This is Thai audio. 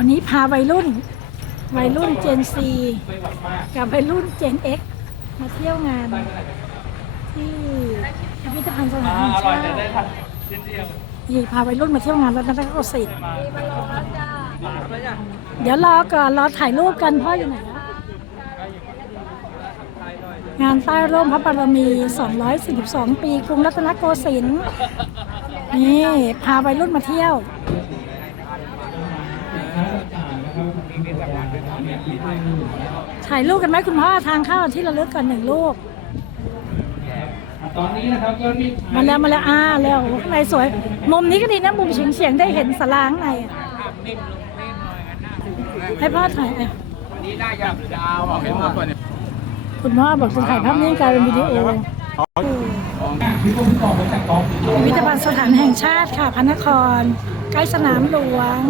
วันนี้พาวัยรุ่น วัยรุ่นเจนซีกับวัยรุ่นเจน X มาเที่ยวงาน ที่พิพิธภัณฑ์สถานแห่งชาตินี่พาวัยรุ่นมาเที่ยวงานรัตนโกสินทร์เดี๋ยวรอก่อนรอถ่ายรูปกันพ่ออยู่ไหนวะงานใต้ร่มพระบารมี 242 ปีกรุงรัตนโกสินทร์นี่ พาวัยรุ่นมาเที่ยว ถ่ายรูปกันไหมคุณพ่อทางเข้าที่ระลึกก่อนหนึ่งรูปตอนนี้นะครับก็รีบมาแล้วมาแล้วอ่าแล้วข้างในสวย มุมนี้ก็ดีนะมุมเฉียงเฉียงๆได้เห็นสลาข้างในอะให้พ่อถ่ายอะวันนี้ได้ยังจะเอาเห็นมาก่อนเนี่ยคุณพ่อบอกจะถ่ายภาพนิ่งกลายเป็นวิดีโอพี่ผมออกมาจากกองพิพิธภัณฑ์สถานแห่งชาติค่ะพระนคร ใกล้สนามหลวง